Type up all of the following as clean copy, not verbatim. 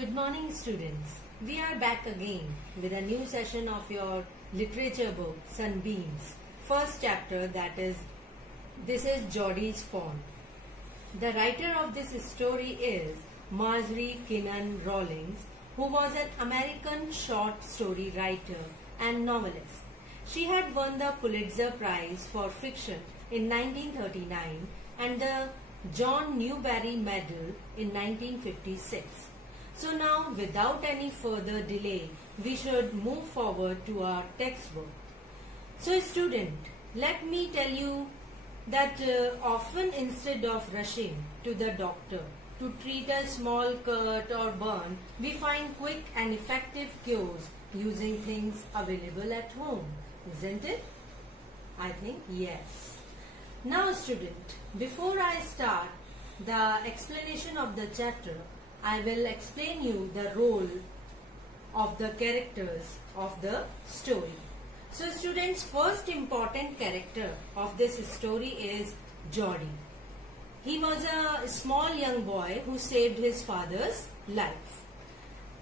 Good morning, students. We are back again with a new session of your literature book, Sunbeams. First chapter, this is Jodys Fawn. The writer of this story is Marjorie Kinnan Rawlings, who was an American short story writer and novelist. She had won the Pulitzer Prize for Fiction in 1939 and the John Newbery Medal in 1956. So now, without any further delay, we should move forward to our textbook. So student, let me tell you that often instead of rushing to the doctor to treat a small cut or burn, we find quick and effective cures using things available at home. Isn't it? I think yes. Now student, before I start the explanation of the chapter, I will explain you the role of the characters of the story. So students, first important character of this story is Jody. He was a small young boy who saved his father's life.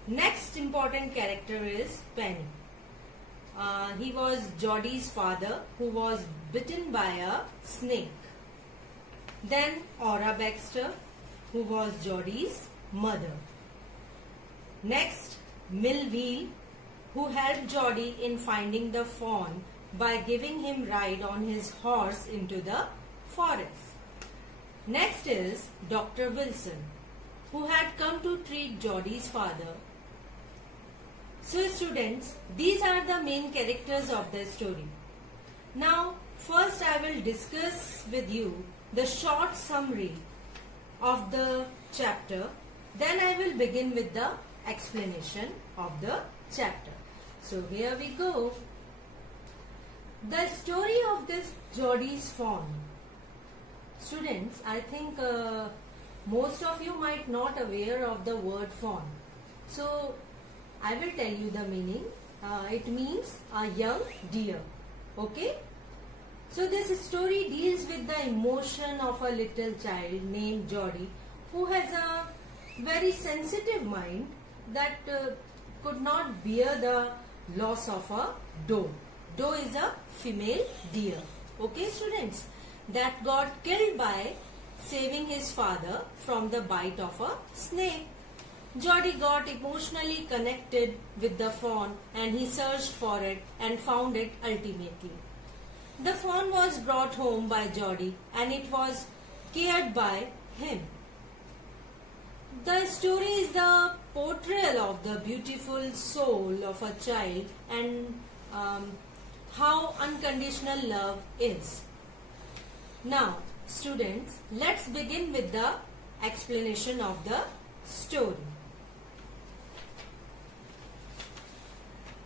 Next important character is Penny. He was Jody's father who was bitten by a snake. Then Aura Baxter, who was Jody's mother. Next, Millville, who helped Jody in finding the fawn by giving him ride on his horse into the forest. Next is Dr. Wilson, who had come to treat Jody's father. So students, these are the main characters of the story. Now, first I will discuss with you the short summary of the chapter. Then I will begin with the explanation of the chapter. So here we go. The story of this Jodys Fawn. Students, I think most of you might not aware of the word fawn. So I will tell you the meaning. It means a young deer. Okay? So this story deals with the emotion of a little child named Jody, who has a very sensitive mind that could not bear the loss of a doe. Doe is a female deer. Okay students, that got killed by saving his father from the bite of a snake. Jody got emotionally connected with the fawn and he searched for it and found it ultimately. The fawn was brought home by Jody and it was cared by him. The story is the portrayal of the beautiful soul of a child and how unconditional love is. Now, students, let's begin with the explanation of the story.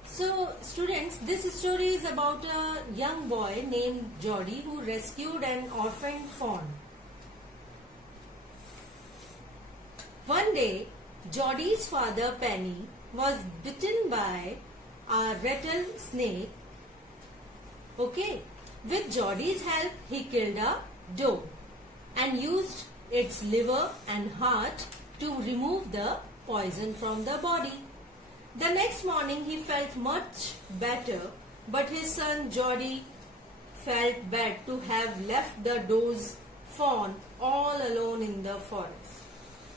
So, students, this story is about a young boy named Jody who rescued an orphaned fawn. One day, Jody's father Penny was bitten by a rattlesnake. Okay, with Jody's help, he killed a doe and used its liver and heart to remove the poison from the body. The next morning, he felt much better, but his son Jody felt bad to have left the doe's fawn all alone in the forest.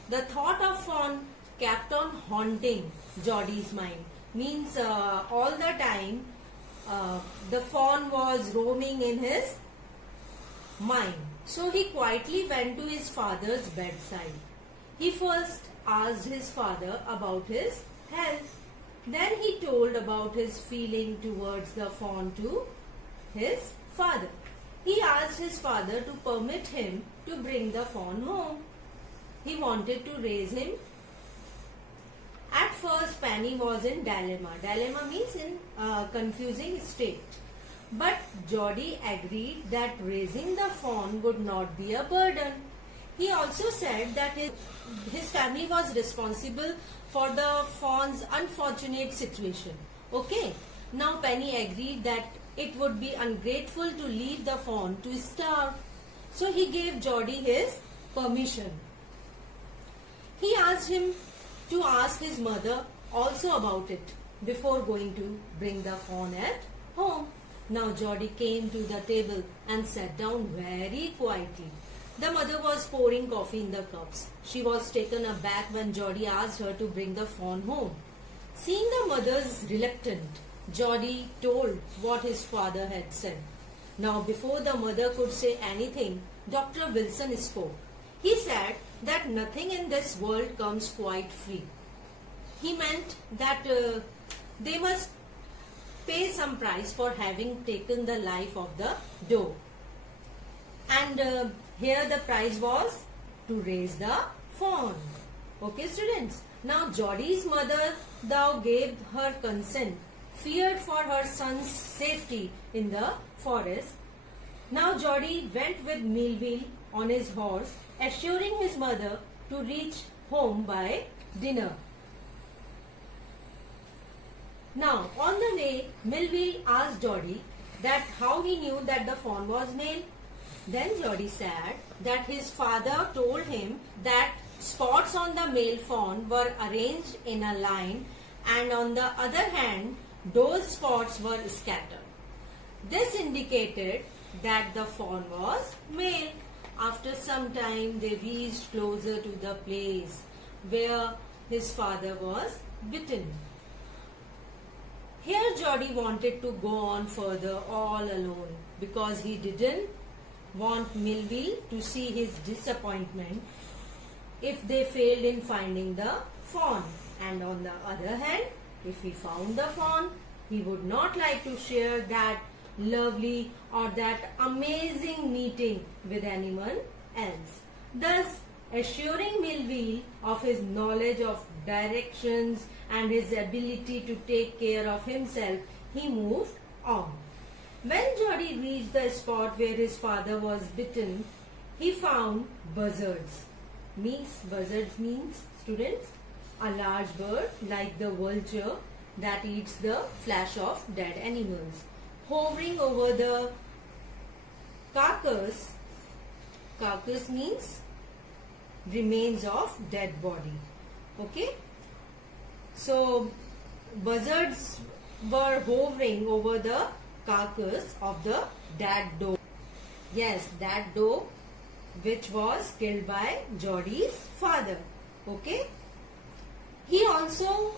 The thought of fawn kept on haunting Jody's mind. Means all the time the fawn was roaming in his mind. So he quietly went to his father's bedside. He first asked his father about his health. Then he told about his feeling towards the fawn to his father. He asked his father to permit him to bring the fawn home. He wanted to raise him. At first, Penny was in dilemma. Dilemma means in confusing state. But Jody agreed that raising the fawn would not be a burden. He also said that his family was responsible for the fawn's unfortunate situation. Okay. Now Penny agreed that it would be ungrateful to leave the fawn to starve. So he gave Jody his permission. He asked him to ask his mother also about it before going to bring the fawn at home. Now Jody came to the table and sat down very quietly. The mother was pouring coffee in the cups. She was taken aback when Jody asked her to bring the fawn home. Seeing the mother's reluctant, Jody told what his father had said. Now before the mother could say anything, Dr. Wilson spoke. He said that nothing in this world comes quite free. He meant that they must pay some price for having taken the life of the doe. And here the price was to raise the fawn. Okay, students. Now Jody's mother, thou gave her consent, feared for her son's safety in the forest. Now Jody went with Melville on his horse, assuring his mother to reach home by dinner. Now, on the way, Melville asked Jody that how he knew that the fawn was male. Then Jody said that his father told him that spots on the male fawn were arranged in a line, and on the other hand, those spots were scattered. This indicated that the fawn was male. After some time, they reached closer to the place where his father was bitten. Here Jody wanted to go on further all alone because he didn't want Melville to see his disappointment if they failed in finding the fawn. And on the other hand, if he found the fawn, he would not like to share that lovely or that amazing meeting with anyone else. Thus, assuring Melville of his knowledge of directions and his ability to take care of himself, he moved on. When Jody reached the spot where his father was bitten, he found buzzards. Buzzards means, students, a large bird like the vulture that eats the flesh of dead animals, hovering over the carcass. Carcass means remains of dead body. Okay. So buzzards were hovering over the carcass of the dead doe. Yes, that doe which was killed by Jody's father. Okay. He also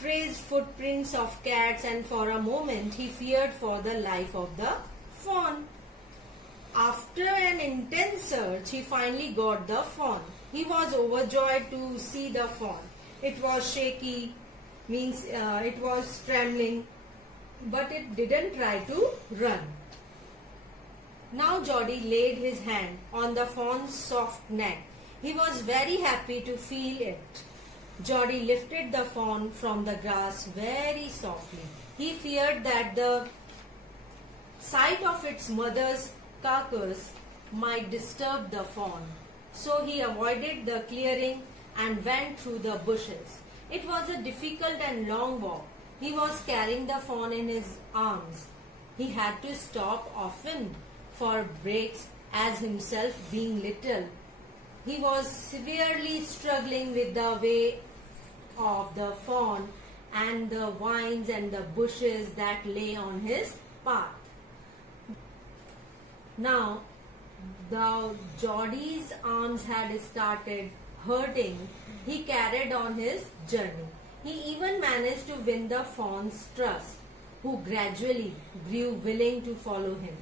traced footprints of cats, and for a moment he feared for the life of the fawn. After an intense search, he finally got the fawn. He was overjoyed to see the fawn. It was shaky, means it was trembling, but it didn't try to run. Now Jody laid his hand on the fawn's soft neck. He was very happy to feel it. Jody lifted the fawn from the grass very softly. He feared that the sight of its mother's carcass might disturb the fawn. So he avoided the clearing and went through the bushes. It was a difficult and long walk. He was carrying the fawn in his arms. He had to stop often for breaks, as himself being little. He was severely struggling with the way of the fawn and the vines and the bushes that lay on his path. Now, though Jody's arms had started hurting, he carried on his journey. He even managed to win the fawn's trust, who gradually grew willing to follow him.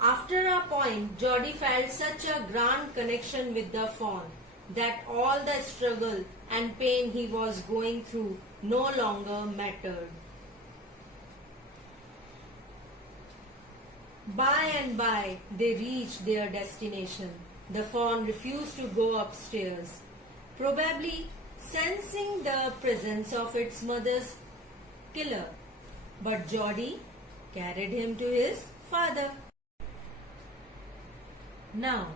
After a point, Jody felt such a grand connection with the fawn that all the struggle and pain he was going through no longer mattered. By and by, they reached their destination. The fawn refused to go upstairs, probably sensing the presence of its mother's killer. But Jody carried him to his father. Now,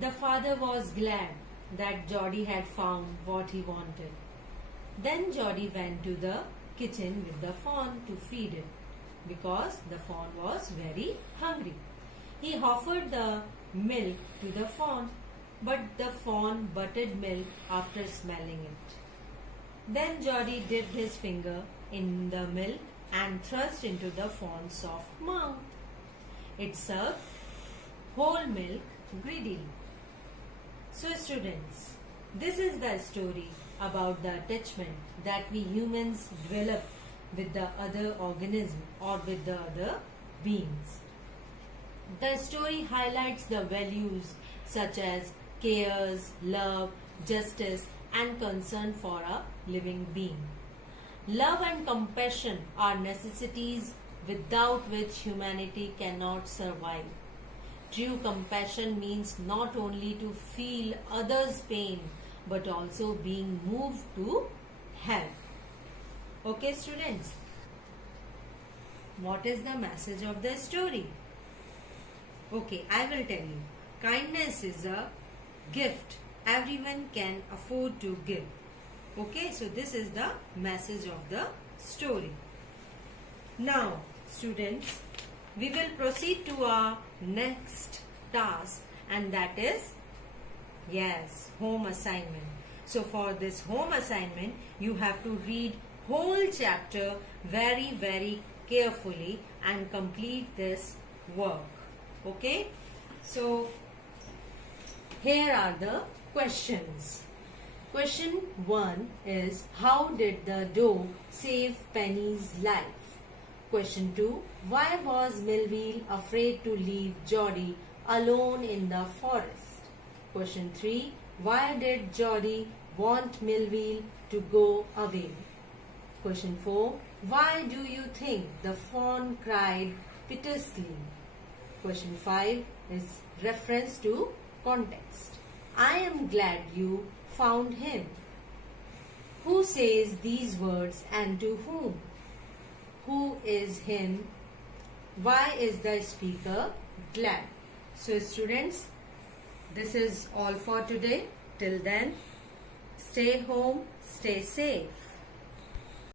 the father was glad that Jody had found what he wanted. Then Jody went to the kitchen with the fawn to feed it, because the fawn was very hungry. He offered the milk to the fawn. but the fawn butted milk after smelling it. Then Jody dipped his finger in the milk and thrust into the fawn's soft mouth. It sucked whole milk greedily. So students, this is the story about the attachment that we humans develop with the other organism or with the other beings. The story highlights the values such as cares, love, justice and concern for a living being. Love and compassion are necessities without which humanity cannot survive. True compassion means not only to feel others' pain but also being moved to help. Okay students, what is the message of the story? Okay, I will tell you. Kindness is a gift everyone can afford to give. Okay, so this is the message of the story. Now students, we will proceed to our next task, and that is, yes, home assignment. So for this home assignment, you have to read whole chapter very carefully and complete this work. Okay, so here are the questions. Question 1 is, how did the doe save Penny's life? Question 2, why was Millville afraid to leave Jody alone in the forest? Question 3, why did Jody want Millville to go away? Question 4, why do you think the fawn cried piteously? Question 5 is reference to context. I am glad you found him. Who says these words and to whom? Who is him? Why is the speaker glad? So students, this is all for today. Till then, stay home, stay safe.